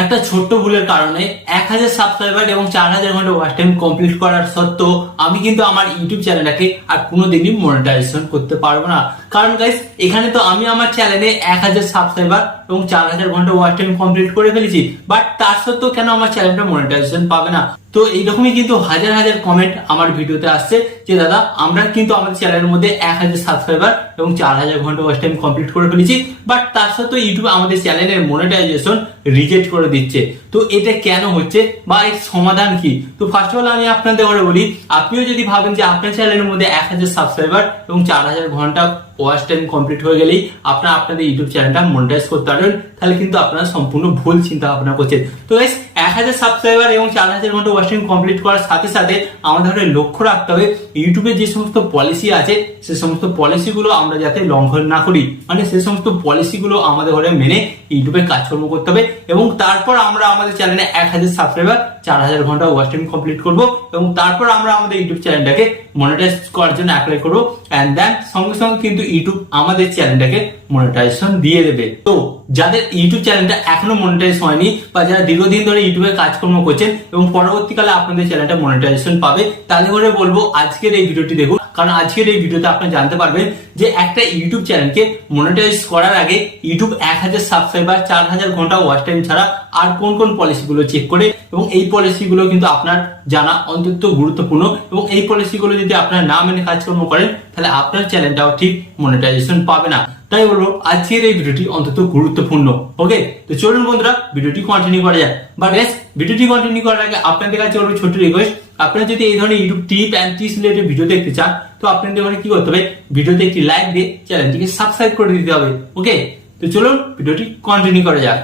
একটা ছোট্ট ভুলের কারণে 1000 সাবস্ক্রাইবার এবং 4000 ঘন্টা ওয়াচ টাইম কমপ্লিট করার সত্ত্বেও আমি কিন্তু আমার ইউটিউব চ্যানেলটাকে আর কোনোদিনই মনিটাইজেশন করতে পারবো না। কারণ গাইস, এখানে তো আমি আমার চ্যানেলে 1000 সাবস্ক্রাইবার এবং 4000 ঘন্টা ওয়াচ টাইম কমপ্লিট করে ফেলেছি, বাট তার সত্ত্বেও কেন আমার চ্যানেলটা মনিটাইজেশন পাবে না? তো এইরকমই কিন্তু হাজার হাজার কমেন্ট আমার ভিডিওতে আসছে যে দাদা, আমরা কিন্তু আমাদের চ্যানেলের মধ্যে 1000 সাবস্ক্রাইবার এবং 4000 ঘন্টা ওয়াচ টাইম কমপ্লিট করে ফেলেছি, বাট তার সত্ত্বেও ইউটিউব আমাদের চ্যানেলের মনিটাইজেশন রিজেক্ট করে দিচ্ছে। তো এটা কেন হচ্ছে বা এর সমাধান কি? তো ফার্স্ট অফ অল আমি আপনাদের ঘরে বলি, আপনিও যদি ভাবেন যে আপনার চ্যানেলের মধ্যে 1000 সাবস্ক্রাইবার এবং 4000 ঘন্টা ওয়াচ টাইম কমপ্লিট হয়ে গেলেই আপনাদের ইউটিউব চ্যানেলটা মনিটাইজ করতে পারবেন, তাহলে কিন্তু আপনারা সম্পূর্ণ ভুল চিন্তা ভাবনা করছেন। তো গাইস, 1000 সাবস্ক্রাইবার এবং 4000 ঘন্টা ওয়াচ টাইম কমপ্লিট করার সাথে সাথে আমাদের লক্ষ্য রাখতে হবে ইউটিউবে যে সমস্ত পলিসি আছে সে সমস্ত পলিসিগুলো আমরা যাতে লঙ্ঘন না করি, মানে সে সমস্ত পলিসিগুলো আমাদের ঘরে মেনে ইউটিউবে কাজকর্ম করতে হবে এবং তারপর আমরা আমাদের চ্যানেলে 1000 সাবস্ক্রাইবার 4000 ঘন্টা ওয়াচ টাইম কমপ্লিট করবো এবং তারপর আমরা আমাদের ইউটিউব চ্যানেলটাকে মনিটাইজ করার জন্য অ্যাপ্লাই করবো, এন্ড দেন সঙ্গে সঙ্গে কিন্তু ইউটিউব আমাদের চ্যানেলটাকে মনিটাইজেশন দিয়ে দেবে। তো যাদের ইউটিউব চ্যানেলটা এখনো মনিটাইজ হয়নি বা যারা দীর্ঘদিন ধরে ইউটিউবে কাজকর্ম করছেন এবং পরবর্তীকালে আপনাদের চ্যানেলটা মনিটাইজেশন পাবে, তাহলে করে বলবো আজকের এই ভিডিওটি দেখুন। কারণ আজকের এই ভিডিওতে আপনি জানতে পারবেন যে একটা ইউটিউব চ্যানেলকে মনিটাইজ করার আগে ইউটিউব 1000 সাবস্ক্রাইবার 4000 ঘন্টা ওয়াচ টাইম ছাড়া আর কোন কোন পলিসিগুলো চেক করে, এবং এই পলিসিগুলো কিন্তু আপনার জানা অত্যন্ত গুরুত্বপূর্ণ এবং এই পলিসিগুলো যদি আপনার না মেনে কাজকর্ম করেন তাহলে আপনার চ্যানেলটাও ঠিক মনিটাইজেশন পাবে না। তাই বলবো আজকের এই ভিডিওটি অন্তত গুরুত্বপূর্ণ। ওকে, তো চলুন বন্ধুরা ভিডিওটি কন্টিনিউ করা যায়। বাট গাইস, ভিডিওটি কন্টিনিউ করার আগে আপনাদের কাছে বলবো ছোট্ট রিকোয়েস্ট, আপনারা যদি এই ধরনের YouTube tip and tricks related video দেখতে চান তো আপনাদের ওখানে কি করতে হবে, ভিডিওতে একটি লাইক দিয়ে চ্যানেলটিকে সাবস্ক্রাইব করে দিতে হবে। ওকে, তো চলুন ভিডিওটি কন্টিনিউ করা যাক।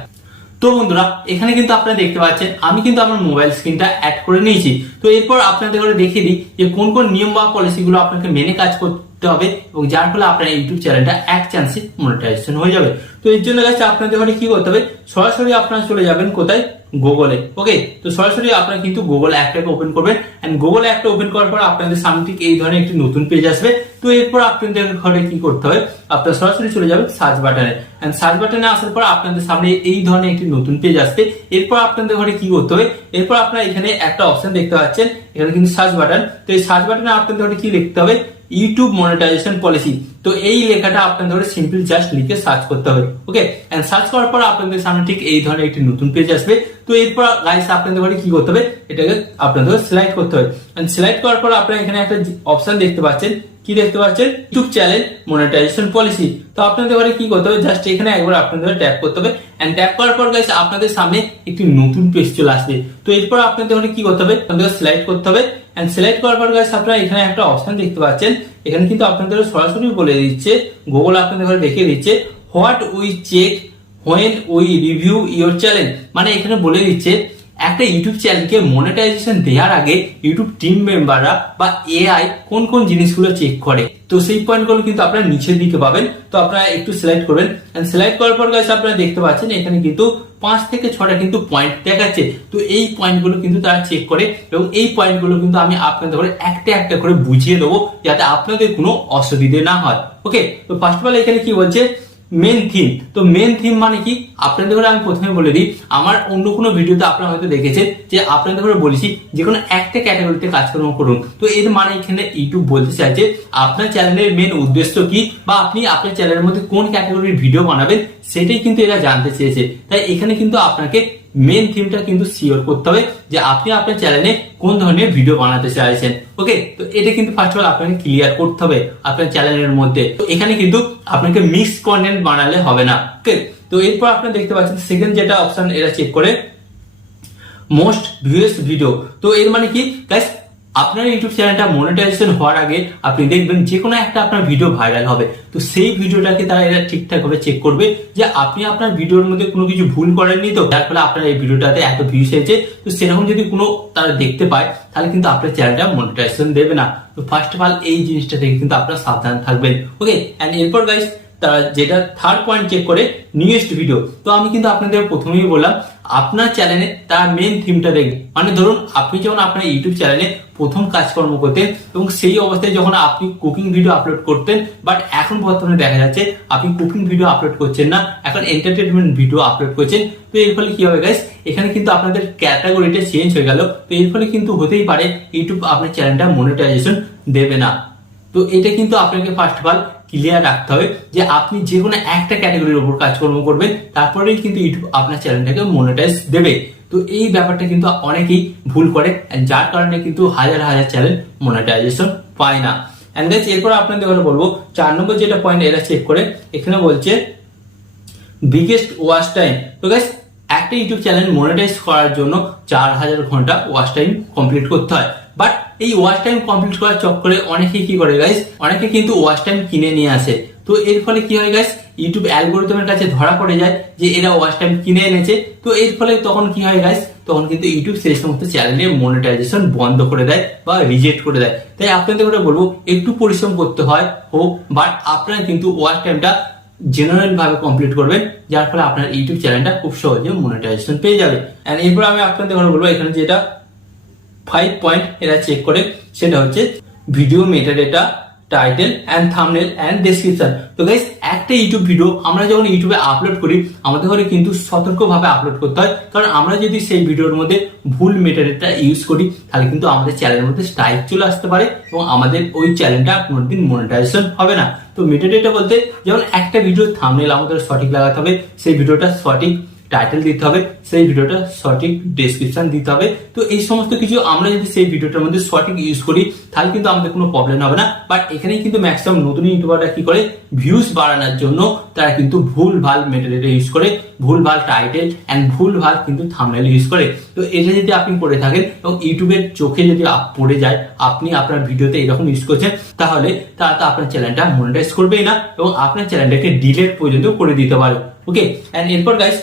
তো বন্ধুরা, এখানে কিন্তু আপনারা দেখতে পাচ্ছেন আমি কিন্তু আমার মোবাইল স্ক্রিনটা অ্যাড করে নিয়েছি। তো এরপর আপনাদের ঘরে দেখিয়ে দিই যে কোন কোন নিয়ম বা পলিসিগুলো আপনাকে মেনে কাজ করতে হবে এবং যার ফলে আপনার ইউটিউব চ্যানেলটা এক চান্সে মনিটাইজেশন হয়ে যাবে। তো এর জন্য কাছে আপনাদের ঘরে কি করতে হবে, সরাসরি আপনারা চলে যাবেন কোথায়, গুগলে। ওকে, তো সরাসরি আপনারা কিন্তু গুগল অ্যাপটাকে ওপেন করবেন এন্ড গুগল অ্যাপটা ওপেন করার পর আপনাদের সামনে ঠিক এই ধরনের একটি নতুন পেজ আসবে। তো এরপর আপনাদের ঘরে কি করতে হবে, আপনারা সরাসরি চলে যাবেন সার্চ বাটনে এন্ড সার্চ বাটনে আসার পর আপনাদের সামনে এই ধরনের একটি নতুন পেজ আসবে। এরপর আপনাদের ঘরে কি করতে হবে, এরপর আপনারা এখানে একটা অপশন দেখতে পাচ্ছেন, এখানে কিন্তু সার্চ বাটন। তো এই সার্চ বাটনে আপনাদের ঘরে কি লিখতে হবে, ইউটিউব মনিটাইজেশন পলিসি। তো এই লেখাটা আপনাদের সিম্পল জাস্ট লিখে সার্চ করতে হবে। ওকে, এন্ড সার্চ করার পর আপনাদের সামনে ঠিক এই ধরনের একটি নতুন পেজ আসবে। তো এরপর গাইস আপনাদের ঘরে কি করতে হবে, এটাকে আপনাদের সিলেক্ট করতে হবে এন্ড সিলেক্ট করার পর আপনারা এখানে একটা অপশন দেখতে পাচ্ছেন, কি দেখতে পাচ্ছেন, ইউটিউব চ্যানেল মনিটাইজেশন পলিসি। তো আপনাদের ঘরে কি করতে হবে, জাস্ট এখানে একবার আপনাদের ট্যাপ করতে হবে এন্ড ট্যাপ করার পর গাইস আপনাদের সামনে একটি নতুন পেজ চলে আসবে। তো এরপর আপনাদের ঘরে কি করতে হবে, আপনাদের সিলেক্ট করতে হবে এন্ড সিলেক্ট করার পর গাইস আপনারা এখানে একটা অপশন দেখতে পাচ্ছেন, এখানে কিন্তু আপনাদের সরাসরি বলে দিচ্ছে, গুগল আপনাদের ঘরে দেখিয়ে দিচ্ছে what we check when we review your channel. মানে এখানে বলে দিচ্ছে একটা ইউটিউব চ্যানেলকে মনিটাইজেশন দেওয়ার আগে ইউটিউব টিম মেম্বাররা বা এআই কোন কোন জিনিসগুলো চেক করে। তো সেই পয়েন্টগুলো কিন্তু আপনারা নিচের দিকে পাবেন। তো আপনারা একটু সিলেক্ট করবেন এন্ড সিলেক্ট করার পর গাইস আপনারা দেখতে পাচ্ছেন এখানে কিন্তু 5 থেকে 6টা কিন্তু পয়েন্ট দেখাচ্ছে। তো এই পয়েন্টগুলো কিন্তু তারা চেক করে এবং এই পয়েন্টগুলো কিন্তু আমি আপনাদের করে একটা একটা করে বুঝিয়ে দেবো যাতে আপনাদের কোনো অসুবিধে না হয়। ওকে, তো ফার্স্ট অফ অল এখানে কি বলছে, মেন থিম। তো মেন থিম মানে কি, আপনাদের ঘরে আমি প্রথমে বলে দিই, আমার অন্য কোনো ভিডিওতে আপনারা হয়তো দেখেছেন যে আপনাদের ঘরে বলেছি যে কোনো একটা ক্যাটাগরিতে কাজকর্ম করুন। তো এর মানে এখানে ইউটিউব বলতে চাইছে আপনার চ্যানেলের মেন উদ্দেশ্য কি বা আপনি আপনার চ্যানেলের মধ্যে কোন ক্যাটাগরির ভিডিও বানাবেন সেটাই কিন্তু এরা জানতে চেয়েছে। তাই এখানে কিন্তু আপনাকে মেন থিমটা কিন্তু সিওর করতে হবে যে আপনি আপনার চ্যানেলে কোন ধরনের ভিডিও বানাতে চাইছেন। ওকে, তো এটা কিন্তু ফার্স্ট অফ অল আপনাকে ক্লিয়ার করতে হবে আপনার চ্যানেলের মধ্যে। তো এখানে কিন্তু আপনাকে মিক্স কন্টেন্ট বানালে হবে না। ওকে, তো এরপর আপনি দেখতে পাচ্ছেন সেকেন্ড যেটা অপশন এরা চেক করে মোস্ট ভিউজ ভিডিও। তো এর মানে কি গাইস, আপনার ইউটিউব চ্যানেলটা মনিটাইজেশন হওয়ার আগে আপনি দেখবেন যে কোনো একটা আপনার ভিডিও ভাইরাল হবে। তো সেই ভিডিওটাকে তারা এরা ঠিকঠাক ভাবে চেক করবে যে আপনি আপনার ভিডিওর মধ্যে কোনো কিছু ভুল করেননি, তো যার ফলে আপনার এই ভিডিওটাতে এত ভিউজ এসেছে। তো সেরকম যদি কোনো তারা দেখতে পায় তাহলে কিন্তু আপনার চ্যানেলটা মনিটাইজেশন দেবে না। তো ফার্স্ট অফ অল এই জিনিসটা থেকে কিন্তু আপনারা সাবধান থাকবেন। ওকে, এন্ড এরপর গাইস তারা যেটা থার্ড পয়েন্ট চেক করে নিউয়েস্ট ভিডিও। তো আমি কিন্তু আপনাদের প্রথমেই বললাম আপনার চ্যানেলে তার মেন থিমটা দেখবে। মানে ধরুন আপনি যখন আপনার ইউটিউব চ্যানেলে প্রথম কাজকর্ম করতেন এবং সেই অবস্থায় যখন আপনি কুকিং ভিডিও আপলোড করতেন, বাট এখন বর্তমানে দেখা যাচ্ছে আপনি কুকিং ভিডিও আপলোড করছেন না, এখন এন্টারটেনমেন্ট ভিডিও আপলোড করছেন। তো এর ফলে কি হবে গাইস, এখানে কিন্তু আপনাদের ক্যাটাগরিটা চেঞ্জ হয়ে গেল। তো এর ফলে কিন্তু হতেই পারে ইউটিউব আপনার চ্যানেলটা মনিটাইজেশন দেবে না। তো এটা কিন্তু আপনাকে ফার্স্ট অফ অল ক্লিয়ার রাখতে হবে যে আপনি যে কোনো একটা ক্যাটাগরির উপর কাজকর্ম করবেন, তারপরেই কিন্তু ইউটিউব আপনার চ্যানেলটাকে মনিটাইজ দেবে। তো এই ব্যাপারটা কিন্তু অনেকেই ভুল করে, যার কারণে কিন্তু হাজার হাজার চ্যানেল মনিটাইজেশন পায় না। এন্ড গাইস এরপর আপনাদের বলবো 4 নম্বর যেটা পয়েন্ট এরা চেক করে, এখানে বলছে বিগেস্ট ওয়াচ টাইম। তো গাইস একটা ইউটিউব চ্যানেল মনিটাইজ করার জন্য 4000 ঘন্টা ওয়াচ টাইম কমপ্লিট করতে হয়। বাট এই ওয়াচ টাইম কমপ্লিট করার চক্করে অনেকে কি করে গাইস, অনেকে কিন্তু ওয়াচ টাইম কিনে নিয়ে আসে। তো এর ফলে কি হয় গাইস, ইউটিউব অ্যালগোরিদমের কাছে ধরা পড়ে যায় যে এরা ওয়াচ টাইম কিনে এনেছে। তো এর ফলে তখন কি হয় গাইস, তখন কিন্তু ইউটিউব সেই সমস্ত চ্যানেলের মনিটাইজেশন বন্ধ করে দেয় বা রিজেক্ট করে দেয়। তাই আপনাদের বলবো একটু পরিশ্রম করতে হয় হোক, বাট আপনারা কিন্তু ওয়াচ টাইমটা জেনারেল ভাবে কমপ্লিট করবেন, যার ফলে আপনার ইউটিউব চ্যানেলটা খুব সহজে মনিটাইজেশন পেয়ে যাবে। এন্ড এরপর আমি আপনাদের বলবো এখানে যেটা 5 পয়েন্ট এরা চেক করে, সেটা হচ্ছে video metadata, title and thumbnail and description. তো গাইস একটা ইউটিউব ভিডিও আমরা যখন ইউটিউবে আপলোড করি, আমাদের ঘরে কিন্তু সতর্কভাবে আপলোড করতে হয়, কারণ আমরা যদি সেই ভিডিওর মধ্যে ভুল মেটাডেটা ইউজ করি, তাহলে কিন্তু আমাদের চ্যানেলের মধ্যে স্ট্রাইক চলে আসতে পারে এবং আমাদের ওই চ্যানেলটা কোনোদিন মনিটাইজেশন হবে না। তো মেটাডেটা বলতে যেমন একটা ভিডিওর থাম্বনেল আমাদের সঠিক লাগাতে হবে, সেই ভিডিওটা সঠিক টাইটেল দিতে হবে, সেই ভিডিওটা সঠিক ডেসক্রিপশন দিতে হবে। তো এই সমস্ত কিছু আমরা যদি সেই ভিডিওটার মধ্যে সঠিক ইউজ করি, তাহলে কিন্তু আমাদের কোনো প্রবলেম হবে না। বাট এখানেই কিন্তু ম্যাক্সিমাম নতুন ইউটিউবাররা কি করে, ভিউজ বাড়ানোর জন্য তারা কিন্তু ভুল ভাল মেটেরিয়াল ইউজ করে, ভুল ভাল টাইটেল এন্ড ভুল ভাল কিন্তু থাম্বনেল ইউজ করে। তো এটা যদি আপনি করে থাকেন এবং ইউটিউবের চোখে যদি পড়ে যায় আপনি আপনার ভিডিওতে এরকম ইউজ করছেন, তাহলে তারা তো আপনার চ্যানেলটা মনিটাইজ করবেই না এবং আপনার চ্যানেলটাকে ডিলিট পর্যন্ত করে দিতে পারে। ওকে, এন্ড এরপর গাইস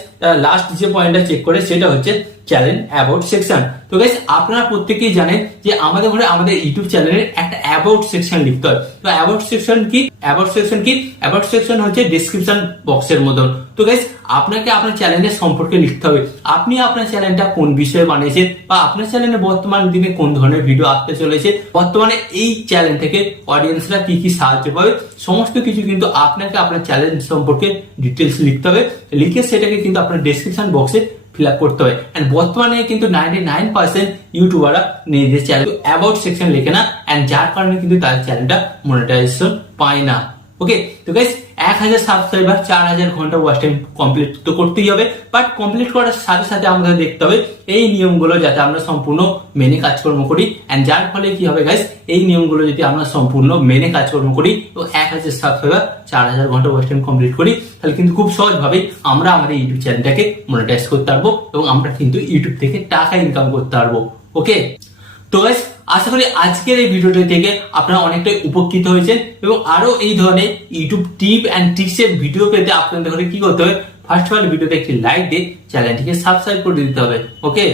লাস্ট যে পয়েন্টটা চেক করে, সেটা হচ্ছে চ্যানেল অ্যাবাউট সেকশন। তো গাইস আপনারা প্রত্যেকেই জানেন যে আমাদের ঘরে আমাদের ইউটিউব চ্যানেলের একটা অ্যাবাউট সেকশন লিখতে হয়। তো অ্যাবাউট সেকশন কি, অ্যাবাউট সেকশন কি, অ্যাবাউট সেকশন হচ্ছে ডেসক্রিপশন বক্সের মতন। তো গাইস আপনাকে আপনার চ্যানেলের সম্পর্কে লিখতে হবে, আপনি আপনার চ্যানেলটা কোন বিষয়ে বানিয়েছেন বা আপনার চ্যানেলে বর্তমান দিনে কোন ধরনের ভিডিও আসতে চলেছে, বর্তমানে এই চ্যানেল থেকে অডিয়েন্সরা কি কি সাহায্য পাবে, সমস্ত কিছু কিন্তু আপনাকে আপনার চ্যানেল সম্পর্কে ডিটেলস লিখতে হবে। লিখে সেটাকে কিন্তু আপনার ডেসক্রিপশন বক্সে ফিল আপ করতে হবে। এন্ড বর্তমানে কিন্তু 99% ইউটিউবাররা নিজেদের চ্যানেল অ্যাবাউট সেকশন লেখে না, এন্ড যার কারণে কিন্তু তাদের চ্যানেলটা মনিটাইজেশন পায় না। ওকে, তো গাইস 1000 সাবস্ক্রাইবার 4000 ঘন্টা ওয়াচ টাইম কমপ্লিট তো করতেই হবে, বাট কমপ্লিট করার সাথে সাথে আমাদের দেখতে হবে এই নিয়মগুলো যাতে আমরা সম্পূর্ণ মেনে কাজকর্ম করি। এন্ড যার ফলে কি হবে গাইস, এই নিয়মগুলো যদি আমরা সম্পূর্ণ মেনে কাজকর্ম করি তো 1000 সাবস্ক্রাইবার 4000 ঘন্টা ওয়াচ টাইম কমপ্লিট করি, তাহলে কিন্তু খুব সহজভাবে আমরা আমাদের ইউটিউব চ্যানেলটাকে মনিটাইজ করতে পারবো এবং আমরা কিন্তু ইউটিউব থেকে টাকা ইনকাম করতে পারবো। ওকে, তো গাইস আশা করি আজকের এই ভিডিওটি থেকে আপনারা অনেকটাই উপকৃত হয়েছেন এবং আরো এই ধরনের ইউটিউব টিপ এন্ড ট্রিক্সের ভিডিও পেতে আপনাদের কি করতে হবে, ফার্স্ট অফ অল ভিডিওতে একটি লাইক দিয়ে চ্যানেলটিকে সাবস্ক্রাইব করে দিতে হবে। ওকে।